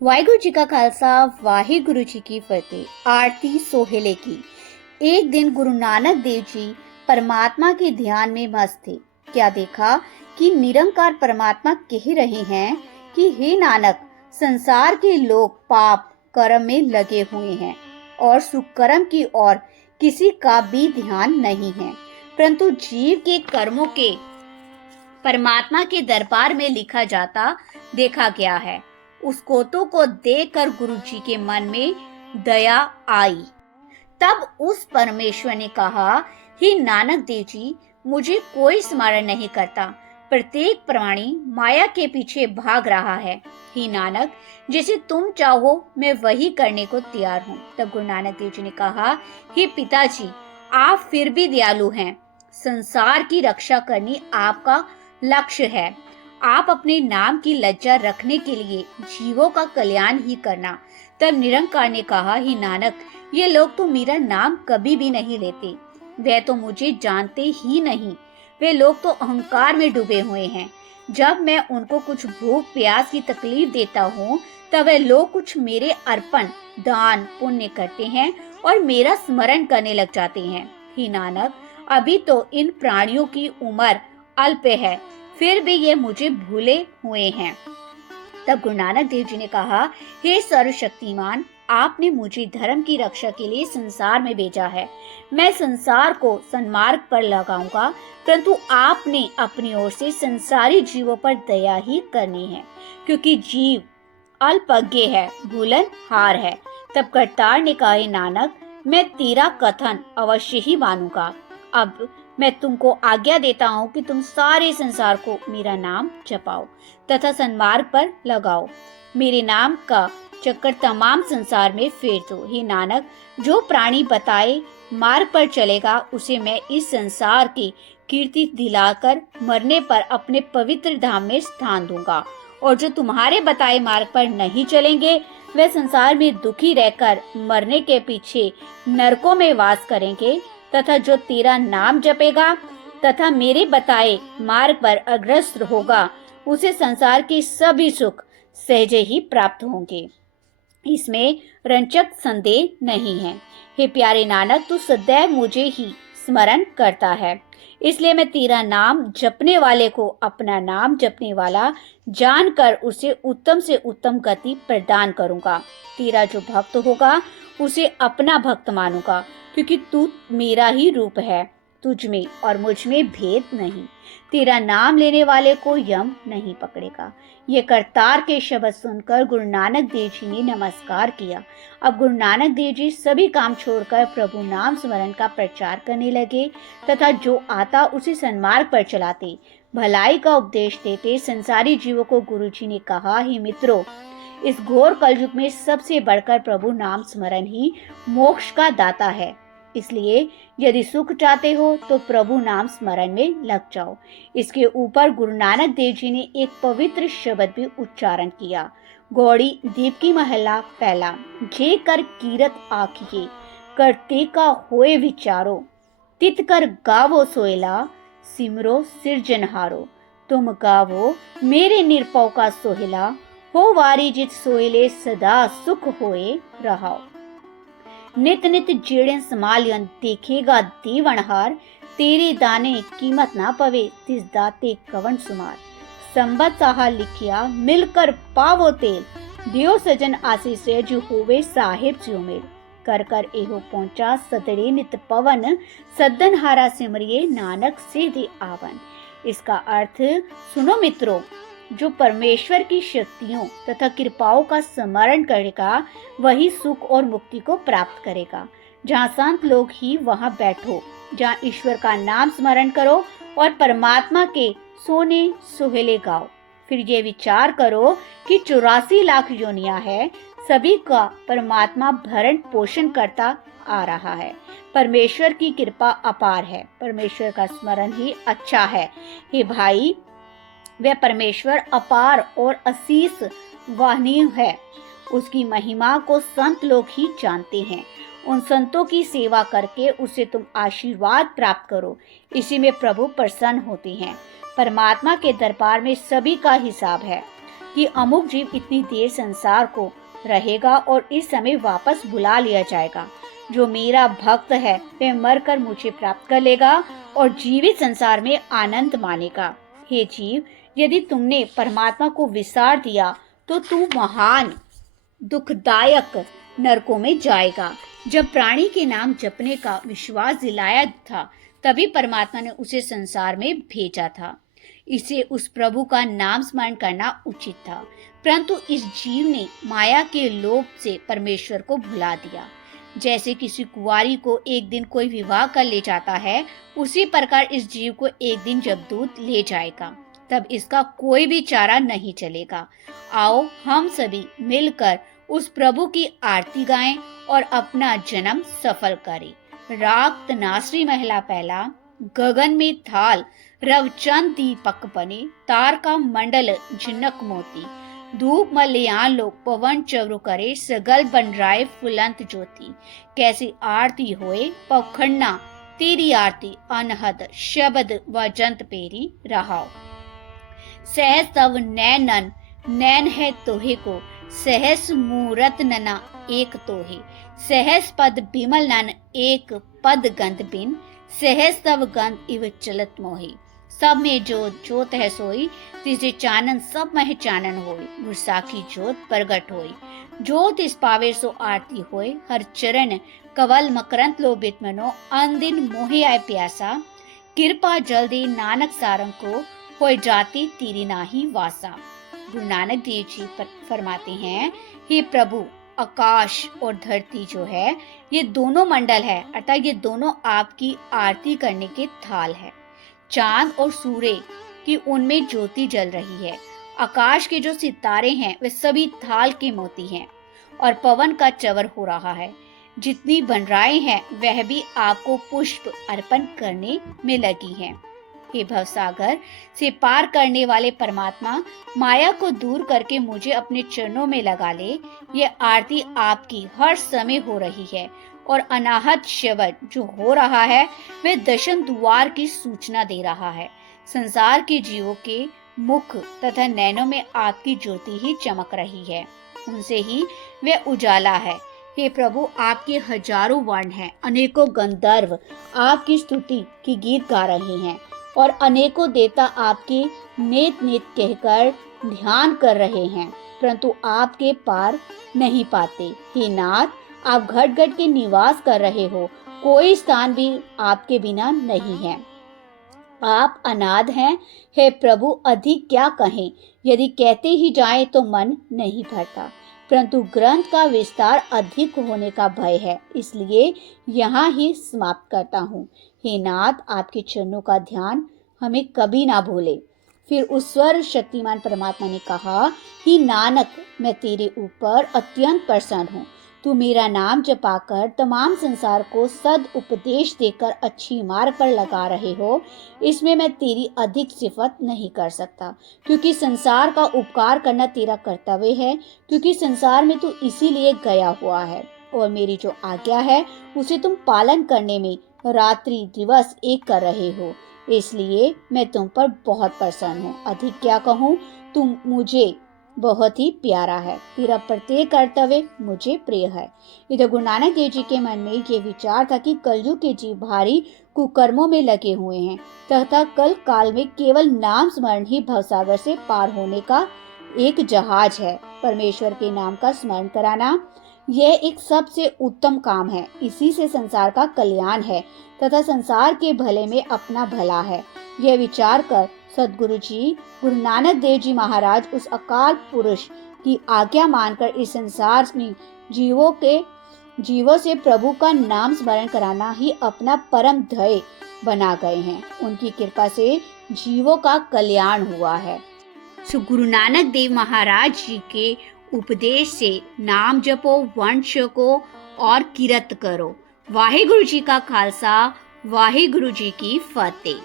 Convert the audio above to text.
वाहिगुरु जी का खालसा वाहिगुरु जी की फतेह। आरती सोहेले की। एक दिन गुरु नानक देव जी परमात्मा के ध्यान में मस्त थे। क्या देखा कि निरंकार परमात्मा कह रहे हैं कि हे नानक, संसार के लोग पाप कर्म में लगे हुए हैं और सुकर्म की ओर किसी का भी ध्यान नहीं है, परंतु जीव के कर्मों के परमात्मा के दरबार में लिखा जाता देखा गया है। उस कोतों को देखकर गुरु जी के मन में दया आई। तब उस परमेश्वर ने कहा, हे नानक देव जी, मुझे कोई स्मरण नहीं करता। प्रत्येक प्राणी माया के पीछे भाग रहा है। हे नानक, जैसे तुम चाहो मैं वही करने को तैयार हूँ। तब गुरु नानक देव जी ने कहा, हे पिताजी, आप फिर भी दयालु हैं। संसार की रक्षा करनी आपका लक्ष्य है। आप अपने नाम की लज्जा रखने के लिए जीवों का कल्याण ही करना। तब निरंकार ने कहा, हे नानक, ये लोग तो मेरा नाम कभी भी नहीं लेते। वे तो मुझे जानते ही नहीं। वे लोग तो अहंकार में डूबे हुए हैं। जब मैं उनको कुछ भूख प्यास की तकलीफ देता हूँ, तब वे लोग कुछ मेरे अर्पण दान पुण्य करते हैं और मेरा स्मरण करने लग जाते हैं। हे नानक, अभी तो इन प्राणियों की उम्र अल्प है, फिर भी ये मुझे भूले हुए हैं। तब गुरु नानक देव जी ने कहा, हे सर्वशक्तिमान, आपने मुझे धर्म की रक्षा के लिए संसार में भेजा है। मैं संसार को सन्मार्ग पर लगाऊंगा, परंतु आपने अपनी ओर से संसारी जीवों पर दया ही करनी है, क्योंकि जीव अल्पज्ञ है, भूलनहार है। तब करतार ने कहा, नानक, मैं तेरा कथन अवश्य ही मानूंगा। अब मैं तुमको आज्ञा देता हूँ कि तुम सारे संसार को मेरा नाम जपाओ तथा सन्मार्ग पर लगाओ। मेरे नाम का चक्कर तमाम संसार में फेर दो। हे नानक, जो प्राणी बताए मार्ग पर चलेगा, उसे मैं इस संसार की कीर्ति दिलाकर मरने पर अपने पवित्र धाम में स्थान दूंगा, और जो तुम्हारे बताए मार्ग पर नहीं चलेंगे, वे संसार में दुखी रहकर मरने के पीछे नरकों में वास करेंगे। तथा जो तेरा नाम जपेगा तथा मेरे बताए मार्ग पर अग्रसर होगा, उसे संसार के सभी सुख सहजे ही प्राप्त होंगे। इसमें रंचक संदेह नहीं है। हे प्यारे नानक, तू सदैव मुझे ही स्मरण करता है, इसलिए मैं तेरा नाम जपने वाले को अपना नाम जपने वाला जानकर उसे उत्तम से उत्तम गति प्रदान करूंगा। तेरा जो भक्त होगा उसे अपना भक्त मानूंगा, क्योंकि तू मेरा ही रूप है। तुझ में और मुझ में भेद नहीं। तेरा नाम लेने वाले को यम नहीं पकड़ेगा। ये करतार के शब्द सुनकर गुरु नानक देव जी ने नमस्कार किया। अब गुरु नानक देव जी सभी काम छोड़कर प्रभु नाम स्मरण का प्रचार करने लगे तथा जो आता उसे सन्मार्ग पर चलाते, भलाई का उपदेश देते। संसारी जीवों को गुरु जी ने कहा, हे मित्रों, इस घोर कलयुग में सबसे बढ़कर प्रभु नाम स्मरण ही मोक्ष का दाता है। इसलिए यदि सुख चाहते हो तो प्रभु नाम स्मरण में लग जाओ। इसके ऊपर गुरु नानक देव जी ने एक पवित्र शब्द भी उच्चारण किया। गौड़ी दीपकी महला पहला। जे कर कीरत आखिए, करते का होए विचारो, तित कर गावो सोएला, सिमरो सिरजनहारो। तुम गावो मेरे निरपौ का सोहेला, हो वारी जित सोएले सदा सुख होए रहाओ। नित नित जेड़े समालियन देखेगा देवनहार, तेरे दाने कीमत ना पवे तिस दाते कवन सुमार। संबत साहा लिखिया मिलकर पावो तेल, दियो सजन आशीष जो होवे साहेब सियोमेल। कर कर एहो पहुंचा सदड़े नित पवन, सद्दन हारा सिमरिये नानक से दे आवन। इसका अर्थ सुनो मित्रों, जो परमेश्वर की शक्तियों तथा कृपाओं का स्मरण करेगा वही सुख और मुक्ति को प्राप्त करेगा। जहाँ संत लोग ही वहाँ बैठो, जहाँ ईश्वर का नाम स्मरण करो और परमात्मा के सोने सुहेले गाओ। फिर ये विचार करो कि 84 लाख योनियां है, सभी का परमात्मा भरण पोषण करता आ रहा है। परमेश्वर की कृपा अपार है, परमेश्वर का स्मरण ही अच्छा है। हे भाई, वह परमेश्वर अपार और असीस वाहनीय है। उसकी महिमा को संत लोग ही जानते हैं। उन संतों की सेवा करके उसे तुम आशीर्वाद प्राप्त करो, इसी में प्रभु प्रसन्न होते हैं। परमात्मा के दरबार में सभी का हिसाब है। कि अमुक जीव इतनी देर संसार को रहेगा और इस समय वापस बुला लिया जाएगा। जो मेरा भक्त है वह मरकर मुझे प्राप्त कर लेगा और जीवित संसार में आनंद मानेगा। हे जीव, यदि तुमने परमात्मा को विसार दिया तो तू महान दुखदायक नरकों में जाएगा। जब प्राणी के नाम जपने का विश्वास दिलाया था तभी परमात्मा ने उसे संसार में भेजा था। इसे उस प्रभु का नाम स्मरण करना उचित था, परंतु इस जीव ने माया के लोभ से परमेश्वर को भुला दिया। जैसे किसी कुंवारी को एक दिन कोई विवाह कर ले जाता है, उसी प्रकार इस जीव को एक दिन जमदूत ले जाएगा, तब इसका कोई भी चारा नहीं चलेगा। आओ हम सभी मिलकर उस प्रभु की आरती गाएं और अपना जन्म सफल करें। राग तनासरी महला पहला। गगन में थाल रवचंद दीपक बने, तार का मंडल झिनक मोती। धूप मलयान लो पवन चवरु करे, सगल बनराय फुलंत ज्योति। कैसी आरती होए पखंडना तेरी आरती, अनहद शब्द वजंत पेरी रहाओ। सहज तव नैनन नैन है तोहे को, सहस मूरत नना एक तोहे। सहस पद बिमल नन एक पद गंध बिन, सहस तव गंध इव चलत मोहि। सब में जोत जोत है सोई, तिसे चानन सब में चानन होई। गुरसाखी जोत प्रगट होई, जोत इस पावे सो आरती होय। हर चरण कवल मकरंत लोभित मनो, अन दिन मोहे आए प्यासा। कृपा जल दे नानक सारंग को, होय जाती तीरी नाही वासा। गुरु नानक देव जी फरमाते हैं, हे प्रभु, आकाश और धरती जो है ये दोनों मंडल है, अर्थात ये दोनों आपकी आरती करने के थाल है। चांद और सूर्य की उनमें ज्योति जल रही है। आकाश के जो सितारे हैं वे सभी थाल के मोती हैं और पवन का चवर हो रहा है। जितनी बनराएं हैं वह भी आपको पुष्प अर्पण करने में लगी हैं। हे भवसागर से पार करने वाले परमात्मा, माया को दूर करके मुझे अपने चरणों में लगा ले। यह आरती आपकी हर समय हो रही है और अनाहत शब्द जो हो रहा है वह दशम द्वार की सूचना दे रहा है। संसार के जीवों के मुख तथा नैनों में आपकी ज्योति ही चमक रही है, उनसे ही वह उजाला है। हे प्रभु, आपके हजारों वर्ण हैं, अनेकों गंधर्व आपकी स्तुति की गीत गा रहे हैं और अनेकों देवता आपके नेत नेत कहकर ध्यान कर रहे हैं, परंतु आपके पार नहीं पाते। हे नाथ, आप घट घट के निवास कर रहे हो, कोई स्थान भी आपके बिना नहीं है। आप अनाद हैं। हे प्रभु, अधिक क्या कहें, यदि कहते ही जाएं तो मन नहीं भरता, परंतु ग्रंथ का विस्तार अधिक होने का भय है, इसलिए यहाँ ही समाप्त करता हूँ। हे नाथ, आपके चरणों का ध्यान हमें कभी ना भूले। फिर उस स्वर शक्तिमान परमात्मा ने कहा, हे नानक, मैं तेरे ऊपर अत्यंत प्रसन्न हूँ। तू मेरा नाम जपाकर तमाम संसार को सद उपदेश देकर अच्छी मार्ग पर लगा रहे हो, इसमें मैं तेरी अधिक सिफत नहीं कर सकता, क्योंकि संसार का उपकार करना तेरा कर्तव्य है, क्योंकि संसार में तू इसीलिए गया हुआ है और मेरी जो आज्ञा है उसे तुम पालन करने में रात्रि दिवस एक कर रहे हो, इसलिए मैं तुम पर बहुत प्रसन्न हूँ। अधिक क्या कहूँ, तुम मुझे बहुत ही प्यारा है, तेरा प्रत्येक कर्तव्य मुझे प्रिय है। इधर गुरु नानक देव जी के मन में ये विचार था कि कलयुग के जीव भारी कुकर्मों में लगे हुए हैं तथा कल काल में केवल नाम स्मरण ही भवसागर से पार होने का एक जहाज है। परमेश्वर के नाम का स्मरण कराना यह एक सबसे उत्तम काम है, इसी से संसार का कल्याण है तथा संसार के भले में अपना भला है। यह विचार कर सदगुरु जी गुरु नानक देव जी महाराज उस अकाल पुरुष की आज्ञा मानकर इस संसार में जीवों से प्रभु का नाम स्मरण कराना ही अपना परम ध्येय बना गए हैं। उनकी कृपा से जीवों का कल्याण हुआ है। सो गुरु नानक देव महाराज जी के उपदेश से नाम जपो, वंश को और किरत करो। वाहे गुरु जी का खालसा, वाहे गुरु जी की फतेह।